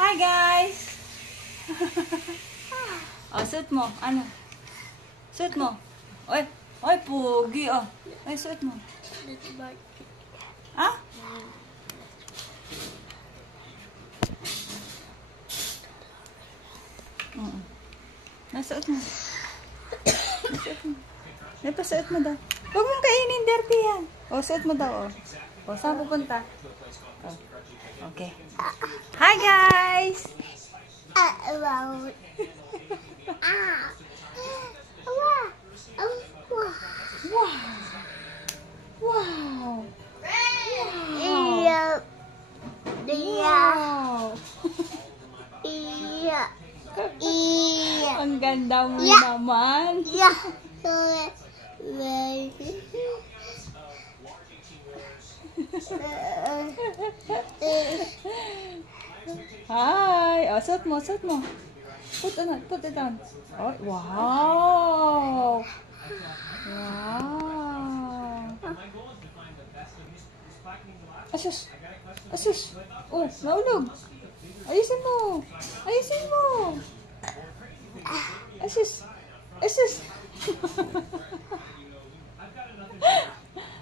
Hi guys! Oh, suit mo. Ano? Suit mo. Oy, oy, pugi oh. Oy, suit mo. Ha? Nasuot mo. Nasuot mo. Napasuot mo daw. Huwag mong kainin, dirty yan. O, suot mo daw, o. O, saan pupunta? O. Okay. Hi, guys! Wow! Wow! Ang ganda mo naman. Hi! Oh, suot mo, suot mo. Put it on. Oh, wow! Wow! Asus! Asus! Oh, naulog! Ayusin mo! Ayusin mo! Asus! Asus!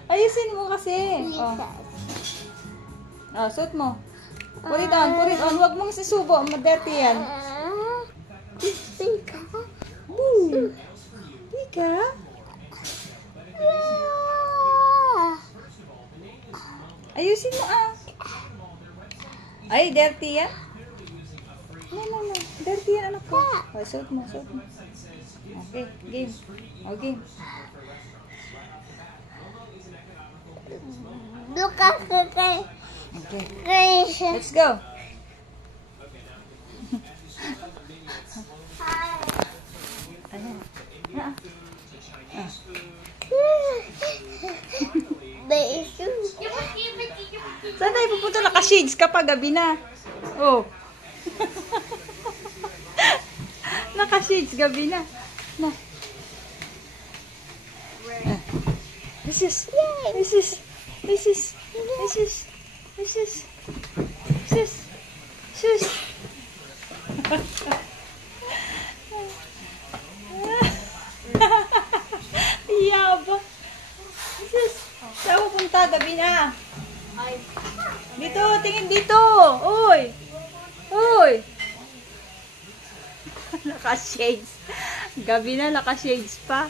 Ayusin mo kasi. Oh. Oh, suot mo. Put it on, put it on. Huwag mong sisubo. Madirty yan. Ika? Ayusin mo ah. Ay, dirty yan? No. Dirty yan anak ko. Oh, suot mo, suot mo. Okay, game. Oh, game. Okay. Let's go. Saan tayo pupunta? Naka-shades ka pa, gabi na. Oh. Naka-shades, gabi na. Na. This is. Yaba. Sis, saan pupunta? Gabi na. Dito, tingin dito. Uy. Uy. Naka-shades. Gabi na, naka-shades pa.